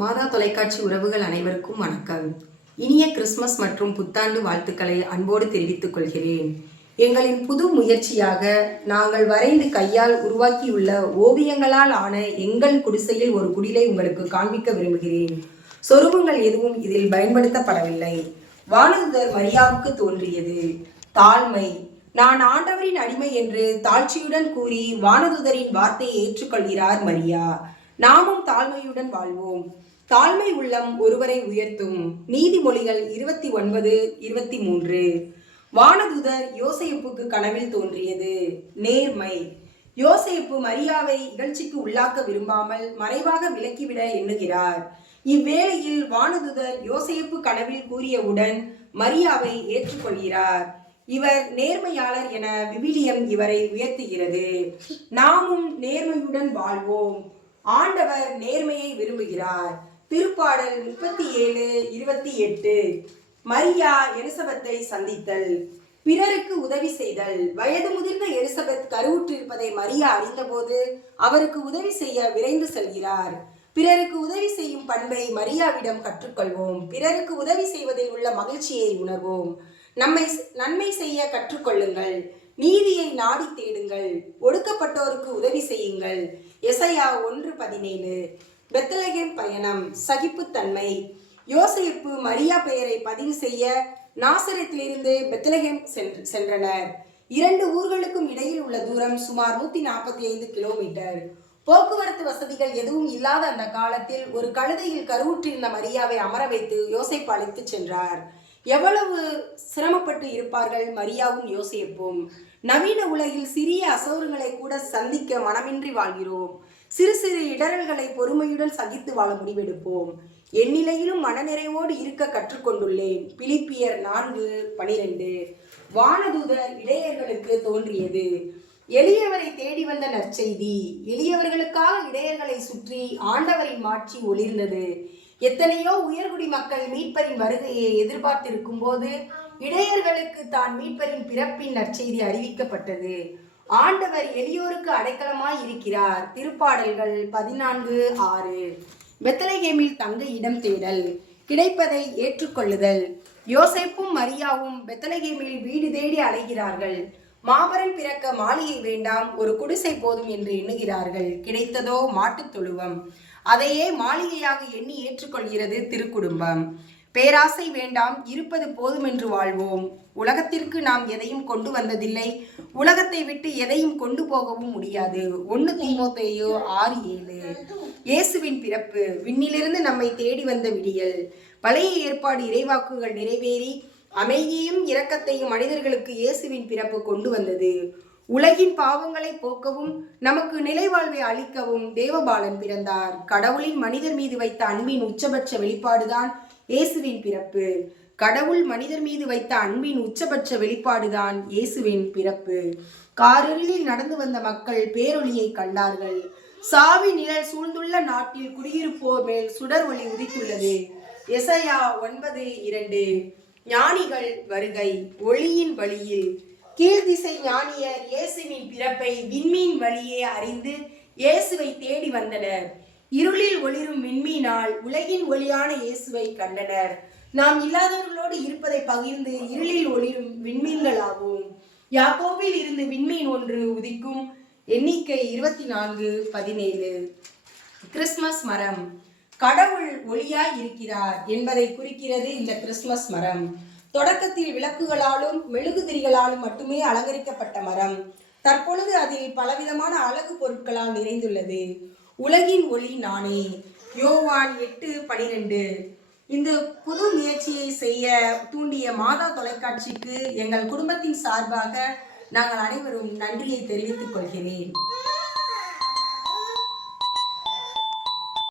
மாதா தொலைக்காட்சி உறவுகள் அனைவருக்கும் வணக்கம். இனிய கிறிஸ்துமஸ் மற்றும் புத்தாண்டு வாழ்த்துக்களை அன்போடு தெரிவித்துக் கொள்கிறேன். எங்களின் புது முயற்சியாக நாங்கள் வரைந்து கையால் உருவாக்கியுள்ள ஓவியங்களால் ஆன எங்கள் குடிசையில் ஒரு குடிலை உங்களுக்கு காண்பிக்க விரும்புகிறேன். சொருபங்கள் எதுவும் இதில் பயன்படுத்தப்படவில்லை. வானதூதர் மரியாவுக்கு தோன்றியது. தாழ்மை. நான் ஆண்டவரின் அடிமை என்று தாழ்ச்சியுடன் கூறி வானதூதரின் வார்த்தையை ஏற்றுக்கொள்கிறார் மரியா. நாமும் தாழ்மையுடன் வாழ்வோம். தாழ்மை உள்ளம் ஒருவரை உயர்த்தும். நீதிமொழிகள் 29:23. வானதூதர் யோசேப்புக்கு கனவில் தோன்றியது. நேர்மை. யோசேப்பு மரியாவை இகழ்ச்சிக்கு உள்ளாக்க விரும்பாமல் மறைவாக விலக்கிவிட எண்ணுகிறார். இவ்வேளையில் வானதூதர் யோசேப்பு கனவில் கூறியவுடன் மரியாவை ஏற்றுக்கொள்கிறார். இவர் நேர்மையாளர் என விவிலியம் இவரை உயர்த்துகிறது. நாமும் நேர்மையுடன் வாழ்வோம். ஆண்டவர் நேர்மையை விரும்புகிறார். திருப்பாடல் 37:28. மரியா எலிசபெத்தை சந்தித்தல். பிறருக்கு உதவி செய்தல். வயது முதிர்ந்த எலிசபெத் கருவுற்றிருப்பதை மரியா அறிந்தபோது அவருக்கு உதவி செய்ய விரைந்து செல்கிறார். பிறருக்கு உதவி செய்யும் பண்பை மரியாவிடம் கற்றுக்கொள்வோம். பிறருக்கு உதவி செய்வதில் உள்ள மகிழ்ச்சியை உணர்வோம். நன்மை செய்ய கற்றுக்கொள்ளுங்கள். நீதியை நாடி தேடுங்கள். ஒடுக்கப்பட்டோருக்கு உதவி செய்யுங்கள். எசையா 1:17. பெத்லகேம் பயணம். சகிப்புத்தன்மை. யோசேப்பு மரியா பெயரை பதிவு செய்ய நாசரேத்திலிருந்து பெத்லகேம் சென்றனர். 2 ஊர்களுக்கும் இடையில் உள்ள தூரம் சுமார் 145 கிலோமீட்டர். போக்குவரத்து வசதிகள் எதுவும் இல்லாத அந்த காலத்தில் ஒரு கழுதையில் கருவுற்றிருந்த மரியாவை அமர வைத்து யோசேப்பு அழைத்து சென்றார். எவ்வளவு சிரமப்பட்டு இருப்பார்கள் மரியாவும் யோசேப்பும். நவீன உலகில் சிறிய அசௌகரியங்களை கூட சந்திக்க மனமின்றி வாழ்கிறோம். சிறு சிறு இடரல்களை பொறுமையுடன் சகித்து வாழ முடிவெடுப்போம். எந்நிலையிலும் மனநிறைவோடு இருக்க கற்றுக்கொண்டுள்ளேன். பிலிப்பியர் 4:12. வானதூதர் இடையர்களுக்கு தோன்றியது. எளியவரை தேடி வந்த நற்செய்தி. எளியவர்களுக்காக இடையர்களை சுற்றி ஆண்டவரின் மாட்சி ஒளிர்ந்தது. எத்தனையோ உயர்குடி மக்கள் மீட்பரின் வருகையை எதிர்பார்த்திருக்கும் போது இடையர்களுக்கு தான் மீட்பரின் பிறப்பின் நற்செய்தி அறிவிக்கப்பட்டது. ஆண்டவர் எளியோருக்கு அடைக்கலமாய் இருக்கிறார். திருப்பாடல்கள் 14:6. பெத்லகேமில் தங்க இடம் தேடல். கிடைப்பதை ஏற்றுக்கொள்ளுதல். யோசேப்பும் மரியாவும் பெத்லகேமில் வீடு தேடி அலைகிறார்கள். மாபரன் பிறக்க மாளிகை வேண்டாம், ஒரு குடிசை போதும் என்று எண்ணுகிறார்கள். கிடைத்ததோ மாட்டுத் தொழுவம். அதையே மாளிகையாக எண்ணி ஏற்றுக்கொள்கிறது திருக்குடும்பம். பேராசை வேண்டாம், இருப்பது போதும் என்று வாழ்வோம். உலகத்திற்கு நாம் எதையும் கொண்டு வந்ததில்லை, உலகத்தை விட்டு எதையும் கொண்டு போகவும் முடியாது. 1 தீமோத்தேயு 6:7. இயேசுவின் பிறப்பு. விண்ணிலிருந்து நம்மை தேடி வந்த விடியல். பழைய ஏற்பாடு இறைவாக்குகள் நிறைவேறி அமைதியையும் இரக்கத்தையும் மனிதர்களுக்கு இயேசுவின் பிறப்பு கொண்டு வந்தது. உலகின் பாவங்களை போக்கவும் நமக்கு நிலைவாழ்வை அளிக்கவும் தேவபாலன் பிறந்தார். கடவுளின் மனிதர் மீது வைத்த அன்பின் உச்சபட்ச வெளிப்பாடுதான் இயேசுவின் பிறப்பு. கடவுள் மனிதர் மீது வைத்த அன்பின் உச்சபட்ச வெளிப்பாடுதான் இயேசுவின் பிறப்பு. காரிருளில் நடந்து வந்த மக்கள் பேரொளியை கண்டார்கள். சாவி நிழல் சூழ்ந்துள்ள நாட்டில் குடியிருப்போர் மேல் சுடர் ஒளி உதித்துள்ளது. எசையா 9:2. ஞானிகள் வருகை. ஒளியின் வழியில். கீழ்திசை ஞானியர் இயேசுவின் பிறப்பை விண்மீன் வழியே அறிந்து இயேசுவை தேடி வந்தனர். இருளில் ஒளிரும் விண்மீனால் உலகின் ஒளியான இயேசுவை கண்டனர். நாம் இல்லாதவர்களோடு இருப்பதை பகிர்ந்து இருளில் ஒளிரும் விண்மீன்களாகும். யாக்கோபில் இருந்து விண்மீன் ஒன்று உதிக்கும். எண்ணிக்கை 24:17. கிறிஸ்துமஸ் மரம். கடவுள் ஒளியாய் இருக்கிறார் என்பதை குறிக்கிறது இந்த கிறிஸ்துமஸ் மரம். தொடக்கத்தில் விளக்குகளாலும் மெழுகுதிரிகளாலும் மட்டுமே அலங்கரிக்கப்பட்ட மரம் தற்பொழுது அதில் பலவிதமான அழகு பொருட்களால் நிறைந்துள்ளது. உலகின் ஒளி நானே. யோவான் 8:12. இந்த புது முயற்சியை செய்ய தூண்டிய மாதா தொலைக்காட்சிக்கு எங்கள் குடும்பத்தின் சார்பாக நாங்கள் அனைவரும் நன்றியை தெரிவித்துக் கொள்கிறேன்.